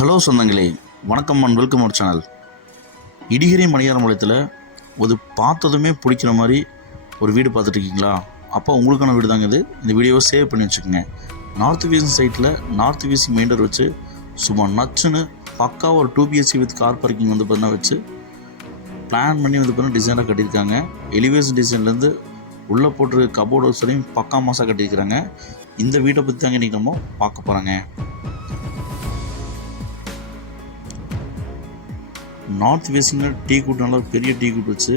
Hello சொந்தங்களே, வணக்கம் and welcome our channel. இடிகிரி மணியாரம்பாளையத்தில் ஒரு பார்த்ததுமே பிடிக்கிற மாதிரி ஒரு வீடு பார்த்துட்ருக்கீங்களா? அப்போ உங்களுக்கான வீடு தாங்க இது. இந்த வீடியோவை சேவ் பண்ணி வச்சுக்கோங்க. நார்த் வீசிங் சைட்டில் நார்த் வீசிங் மெயின் டோர் வச்சு சும்மா நச்சுன்னு பக்கா ஒரு 2 BHK வித் கார் பார்க்கிங் பார்த்தீங்கன்னா வச்சு பிளான் பண்ணி பார்த்தீங்கன்னா டிசைனாக கட்டியிருக்காங்க. எலிவேஷன் டிசைன்லேருந்து உள்ளே போட்டிருக்க கபோர்டு வரையும் பக்கா மாசாக கட்டியிருக்கிறாங்க. இந்த வீட்டை பற்றி தாங்க இன்றைக்கி நம்ம பார்க்க போகிறாங்க. நார்த் வேஸ்டிங்கில் டீ கூட் நல்லா பெரிய டீ கூட் வச்சு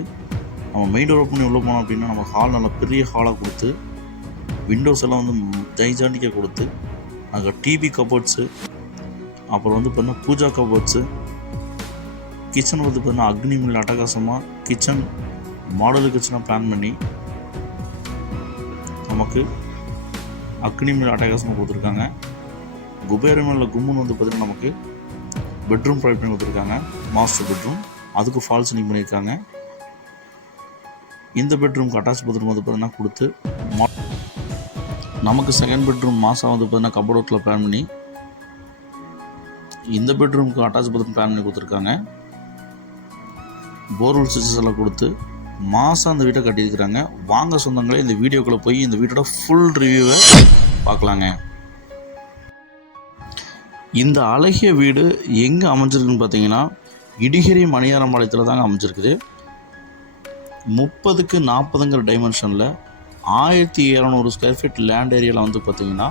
நம்ம மெயின் டோர் ஓப்பன் பண்ணி உள்ளே போனோம் அப்படின்னா நம்ம ஹால் நல்லா பெரிய ஹாலாக கொடுத்து விண்டோஸ் எல்லாம் ஜைஜாண்டிக்காக கொடுத்து அங்கே டிவி கபோர்ட்ஸு, அப்புறம் பார்த்தீங்கன்னா பூஜா கபோர்ட்ஸு, கிச்சன் பார்த்தீங்கன்னா அக்னி மில் அட்டகாசமாக கிச்சன் மாடலு கிச்சனாக பிளான் பண்ணி நமக்கு அக்னி மில் அட்டகாசமாக கொடுத்துருக்காங்க. குபேர மேல கும்முன்னு பார்த்தீங்கன்னா நமக்கு பெட்ரூம் ப்ரொவைட் பண்ணி கொடுத்துருக்காங்க. மாஸ்டர் பெட்ரூம், அதுக்கு ஃபால் சீலிங் பண்ணியிருக்காங்க. இந்த பெட்ரூம்க்கு அட்டாச் பெட்ரூம் பார்த்தீங்கன்னா கொடுத்து நமக்கு செகண்ட் பெட்ரூம் மாதம் பார்த்தீங்கன்னா கபோர்ட் ஒர்க்கில் பிளான் பண்ணி இந்த பெட்ரூமுக்கு அட்டாச் பெட்ரூம் பிளான் பண்ணி கொடுத்துருக்காங்க. போர்வெல் ஸ்விட்சஸ் எல்லாம் கொடுத்து மாதம் அந்த வீட்டை கட்டியிருக்கிறாங்க. வாங்க சொந்தங்களே, இந்த வீடியோக்குள்ளே போய் இந்த வீட்டோட ஃபுல் ரிவ்யூவை பார்க்கலாங்க. இந்த அழகிய வீடு எங்கே அமைஞ்சிருக்குன்னு பார்த்தீங்கன்னா இடிகிரி மணியாரம்பாளையத்தில் தாங்க அமைஞ்சிருக்குது. 30க்கு 40ங்கிற டைமென்ஷனில் 1700 ஸ்கொயர் ஃபீட் லேண்ட் ஏரியாவில் பார்த்தீங்கன்னா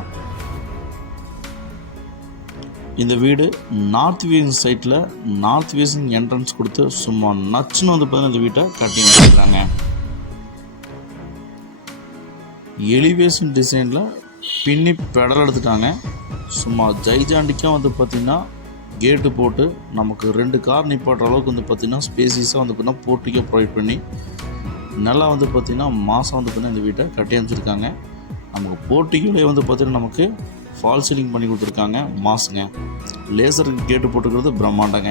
இந்த வீடு நார்த் வீசிங் சைட்டில் நார்த் வீசிங் என்ட்ரன்ஸ் கொடுத்து சும்மா நச்சுன்னு பார்த்தீங்கன்னா இந்த வீட்டை கட்டி வச்சுருக்காங்க. எலிவேஷன் டிசைனில் பின்னி பெடல் எடுத்துட்டாங்க. சும்மா ஜைஜாண்டிக்காக பார்த்திங்கன்னா கேட்டு போட்டு நமக்கு 2 கார் நிப்பாட்டுற அளவுக்கு பார்த்திங்கன்னா ஸ்பேசிஸாக பார்த்திங்கன்னா போர்ட்டிக்காக ப்ரொவைட் பண்ணி நல்லா பார்த்திங்கன்னா மாதம் பார்த்திங்கன்னா இந்த வீட்டை கட்டி அமைச்சிருக்காங்க. நமக்கு போர்ட்டிக்கோலே பார்த்திங்கன்னா நமக்கு ஃபால் சீலிங் பண்ணி கொடுத்துருக்காங்க. மாசுங்க லேசருக்கு கேட்டு போட்டுக்கிறது பிரம்மாண்டங்க.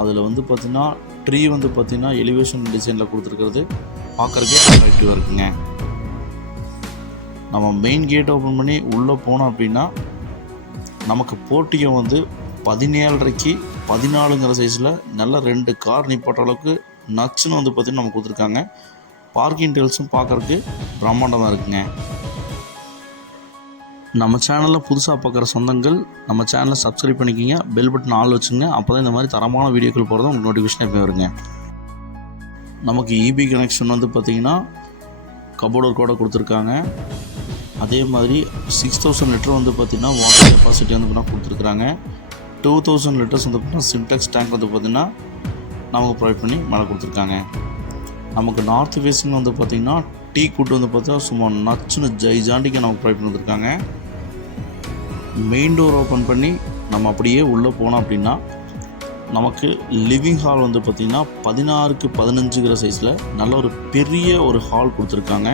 அதில் பார்த்திங்கன்னா ட்ரீ பார்த்திங்கன்னா எலிவேஷன் டிசைனில் கொடுத்துருக்கிறது பார்க்குறதுக்கே அட்ராக்டிவாக இருக்குங்க. நம்ம மெயின் கேட் ஓப்பன் பண்ணி உள்ளே போனோம் அப்படின்னா நமக்கு போர்ட்டிகோ 17.5க்கு 14ங்கிற சைஸில் நல்லா 2 கார் நிப்பாட்ட அளவுக்கு நச்சுன்னு பார்த்திங்கன்னா நம்ம கொடுத்துருக்காங்க. பார்க்கிங் டெயில்ஸும் பார்க்குறதுக்கு பிரம்மாண்டமாக இருக்குங்க. நம்ம சேனலில் புதுசாக பார்க்குற சொந்தங்கள் நம்ம சேனலை சப்ஸ்கிரைப் பண்ணிக்கிங்க, பெல் பட்டன் ஆல் வச்சுங்க. அப்போ தான் இந்த மாதிரி தரமான வீடியோக்கள் போகிறதும் உங்களுக்கு நோட்டிஃபிகேஷன் எப்போ வருங்க. நமக்கு இபி கனெக்ஷன் பார்த்திங்கன்னா கபோர்ட் ஒர்க்கோட கொடுத்துருக்காங்க. அதே மாதிரி 6000 லிட்டர் பார்த்திங்கன்னா வாட்டர் கெப்பாசிட்டி கொடுத்துருக்குறாங்க. 2000 லிட்டர்ஸ் பார்த்திங்கன்னா சின்டெக்ஸ் டேங்க் பார்த்திங்கன்னா நமக்கு ப்ரொவைட் பண்ணி மேலே கொடுத்துருக்காங்க. நமக்கு நார்த் ஃபேஸிங் பார்த்திங்கன்னா டீ கூட்டு பார்த்தீங்கன்னா சும்மா நச்சுன்னு ஜைஜாண்டிக்கு நமக்கு ப்ரொவைட் பண்ணி கொடுத்துருக்காங்க. மெயின் டோர் ஓப்பன் பண்ணி நம்ம அப்படியே உள்ளே போனோம் அப்படின்னா நமக்கு லிவிங் ஹால் பார்த்திங்கன்னா 16க்கு 15ங்கிற சைஸில் நல்ல ஒரு பெரிய ஒரு ஹால் கொடுத்துருக்காங்க.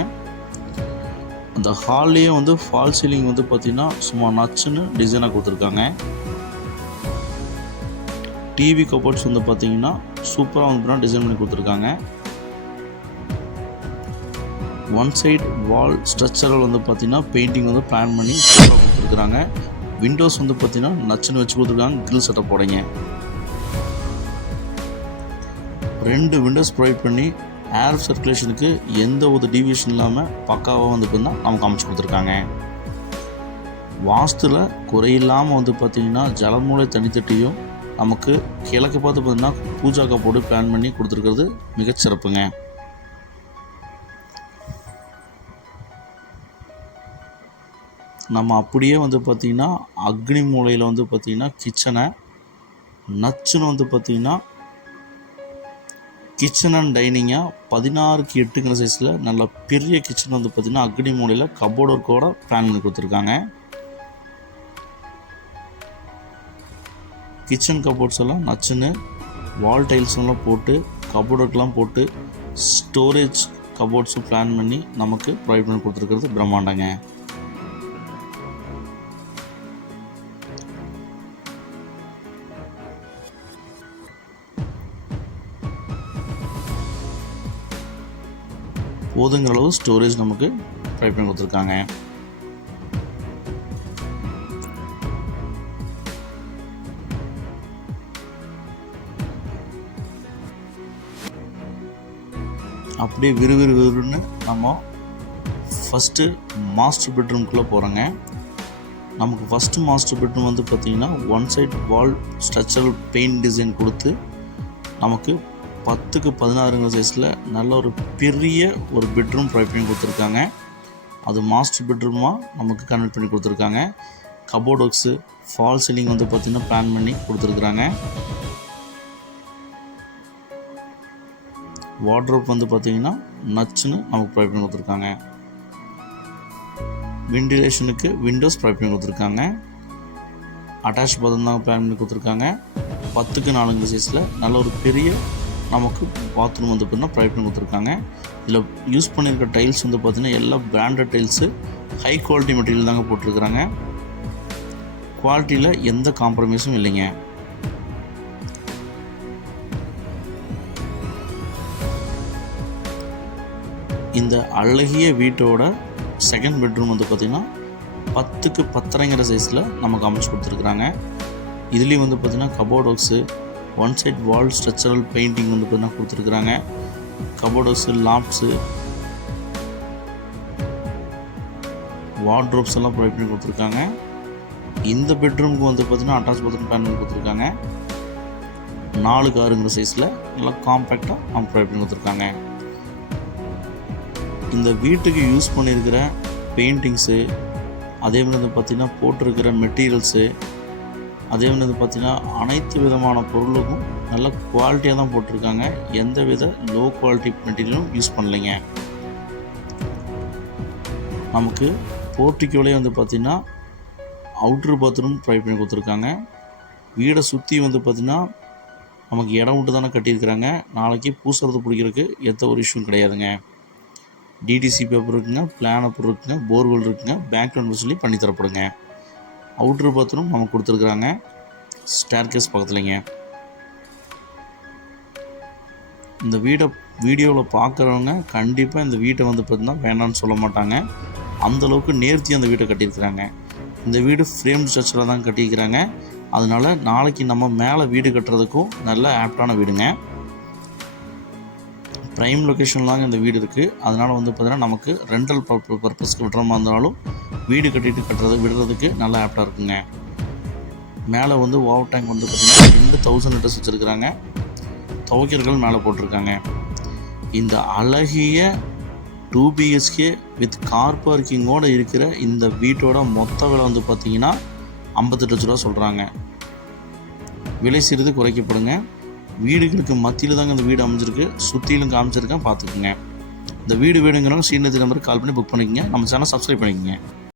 அந்த ஹால்லேயே ஃபால் சீலிங் பார்த்திங்கன்னா சும்மா நச்சுன்னு டிசைனாக கொடுத்துருக்காங்க. டிவி கபோர்ட்ஸ் பார்த்திங்கன்னா சூப்பராக டிசைன் பண்ணி கொடுத்துருக்காங்க. ஒன் சைட் வால் ஸ்ட்ரக்சரல் பார்த்திங்கன்னா பெயிண்டிங் பிளான் பண்ணி சூப்பராக கொடுத்துருக்குறாங்க. விண்டோஸ் பார்த்திங்கன்னா நச்சுன்னு வச்சு கொடுத்துருக்காங்க. கிரில் செட்டப் போடுங்க. 2 விண்டோஸ் ப்ரொவைட் பண்ணி ஏர் சர்க்குலேஷனுக்கு எந்த ஒரு டீவியேஷன் இல்லாமல் பக்காவாக பார்த்திங்கன்னா நமக்கு அமைச்சு கொடுத்துருக்காங்க. வாஸ்துல குறையில்லாமல் பார்த்திங்கன்னா ஜலமூலை தனித்தட்டியும் நமக்கு கிழக்கு பார்த்து பார்த்திங்கன்னா பூஜா கப்போடு பிளான் பண்ணி கொடுத்துருக்கிறது மிகச்சிறப்புங்க. நம்ம அப்படியே பார்த்திங்கன்னா அக்னி மூலையில் பார்த்திங்கன்னா கிச்சனை நச்சுன்னு பார்த்திங்கன்னா கிச்சன் அண்ட் டைனிங்காக 16க்கு 8ங்கிற சைஸில் நல்ல பெரிய கிச்சன் பார்த்திங்கன்னா அக்னி மூலையில் கபோர்ட் ஒர்க்கோட பிளான் பண்ணி கொடுத்துருக்காங்க. கிச்சன் கபோர்ட்ஸ் எல்லாம் நச்சுன்னு வால் டைல்ஸ் எல்லாம் போட்டு கபோர்ட் ஒர்க்லாம் போட்டு ஸ்டோரேஜ் கபோர்ட்ஸும் பிளான் பண்ணி நமக்கு ப்ரொவைட் பண்ணி கொடுத்துருக்கிறது பிரம்மாண்டங்க. போதுங்கிற அளவு ஸ்டோரேஜ் நமக்கு ப்ரொவைட் பண்ணி கொடுத்துருக்காங்க. அப்படியே விறுவிறுன்னு நம்ம ஃபஸ்ட்டு மாஸ்டர் பெட்ரூம்குள்ளே போகிறோங்க. நமக்கு ஃபஸ்ட்டு மாஸ்டர் பெட்ரூம் வந்து பார்த்திங்கன்னா one side wall structural paint design கொடுத்து நமக்கு 10க்கு 16 சைஸில் நல்ல ஒரு பெரிய ஒரு பெட்ரூம் ப்ரொவைட் பண்ணி கொடுத்துருக்காங்க. அது மாஸ்டர் பெட்ரூமாக நமக்கு கன்வெர்ட் பண்ணி கொடுத்துருக்காங்க. கபோர்ட் ஒர்க்ஸு, ஃபால் சீலிங் வந்து பார்த்திங்கன்னா பிளான் பண்ணி கொடுத்துருக்குறாங்க. வார்ட்ரோப் வந்து பார்த்திங்கன்னா நச்சுன்னு நமக்கு ப்ரொவைட் பண்ணி கொடுத்துருக்காங்க. வென்டிலேஷனுக்கு விண்டோஸ் ப்ரொவைட் பண்ணி கொடுத்துருக்காங்க. அட்டாச் பாத்ரூம் தான் பிளான் பண்ணி கொடுத்துருக்காங்க. 10க்கு 4 சைஸில் நல்ல ஒரு பெரிய நமக்கு பாத்ரூம் வந்து பார்த்திங்கன்னா ப்ரொவைட் பண்ணி கொடுத்துருக்காங்க. இதில் யூஸ் பண்ணியிருக்க டைல்ஸ் வந்து பார்த்திங்கன்னா எல்லாம் branded tiles, high quality material தாங்க போட்டிருக்கிறாங்க. குவாலிட்டியில் எந்த காம்ப்ரமைஸும் இல்லைங்க. இந்த அழகிய வீட்டோட செகண்ட் பெட்ரூம் வந்து பார்த்திங்கன்னா 10க்கு 10.5 சைஸில் நமக்கு அமைச்சு கொடுத்துருக்குறாங்க. இதுலேயும் வந்து பார்த்திங்கன்னா cupboard works, one side wall structural painting வந்து பார்த்திங்கன்னா கொடுத்துருக்குறாங்க. கபோர்ட் ஒர்க்ஸு, லாப்ஸு, வார்ட்ரோப்ஸ் எல்லாம் ப்ரொவைட் பண்ணி கொடுத்துருக்காங்க. இந்த பெட்ரூமுக்கு வந்து பார்த்திங்கன்னா அட்டாச் பாத்ரூம் பிளான் பண்ணி கொடுத்துருக்காங்க. 4க்கு 6 சைஸில் நல்லா காம்பேக்டாக அவங்க ப்ரொவைட் பண்ணி கொடுத்துருக்காங்க. இந்த வீட்டுக்கு யூஸ் பண்ணியிருக்கிற பெயிண்டிங்ஸு, அதே மாதிரி வந்து பார்த்திங்கன்னா போட்டிருக்கிற மெட்டீரியல்ஸு, அதே மாதிரி வந்து பார்த்திங்கன்னா அனைத்து விதமான பொருளுக்கும் நல்ல குவாலிட்டியாக தான் போட்டிருக்காங்க. எந்த வித லோ குவாலிட்டி மெட்டீரியலும் யூஸ் பண்ணலைங்க. நமக்கு போர்ட்டிக்கோலே வந்து பார்த்திங்கன்னா அவுட்ரு பாத்ரூம் ப்ரொவைட் பண்ணி கொடுத்துருக்காங்க. வீடை சுற்றி வந்து பார்த்திங்கன்னா நமக்கு இடம் விட்டு தானே கட்டியிருக்கிறாங்க. நாளைக்கு பூசுறது பிடிக்கிறதுக்கு எந்த ஒரு இஷ்யூவும் கிடையாதுங்க. டிடிசி பேப்பர் இருக்குங்க, பிளான் பேப்பர் இருக்குங்க, போர்வெல் இருக்குங்க, பேங்க் லோன் வசூலி பண்ணி தரப்படுங்க. அவுட்ரு பாத்ரூம் நமக்கு கொடுத்துருக்குறாங்க. ஸ்டேர்கேஸ் பக்கத்துலைங்க. இந்த வீடியோவில் பார்க்குறவங்க கண்டிப்பாக இந்த வீட்டை வந்து பார்த்திங்கன்னா வேண்டாம்னு சொல்ல மாட்டாங்க. அந்தளவுக்கு நேர்த்தி அந்த வீட்டை கட்டியிருக்கிறாங்க. இந்த வீடு ஃப்ரேம் ஸ்ட்ரக்சரில் தான் கட்டியிருக்கிறாங்க. அதனால் நாளைக்கு நம்ம மேலே வீடு கட்டுறதுக்கும் நல்ல ஆப்டான வீடுங்க. ப்ரைம் லொக்கேஷன்லாங்க இந்த வீடு இருக்குது. அதனால் வந்து பார்த்திங்கன்னா நமக்கு ரெண்டல் பர்பஸ்க்கு விடுற மாதிரி இருந்தாலும் வீடு கட்டிட்டு விடுறதுக்கு நல்லா ஆப்டாக இருக்குங்க. மேலே வந்து ஓவர் டேங்க் வந்து பார்த்திங்கன்னா 2000 லிட்டர்ஸ் வச்சுருக்குறாங்க. துவைக்கிறர்கள் மேலே போட்டிருக்காங்க. இந்த அழகிய 2 BHK வித் கார் பார்க்கிங்கோடு இருக்கிற இந்த வீட்டோட மொத்த விலை வந்து பார்த்திங்கன்னா 58 லட்ச ரூபா சொல்கிறாங்க. விலை சிறிது குறைக்கப்படுங்க. வீடுகளுக்கு மத்தியில் தாங்க இந்த வீடு அமைஞ்சிருக்கு. சுற்றிலும் காமிச்சிருக்கேன், பார்த்துக்குங்க. இந்த வீடு வேணுங்கிறவங்க ஸ்ரீநிதி நம்பருக்கு கால் பண்ணி புக் பண்ணிக்கோங்க. நம்ம சேனல் சப்ஸ்கிரைப் பண்ணிக்கோங்க.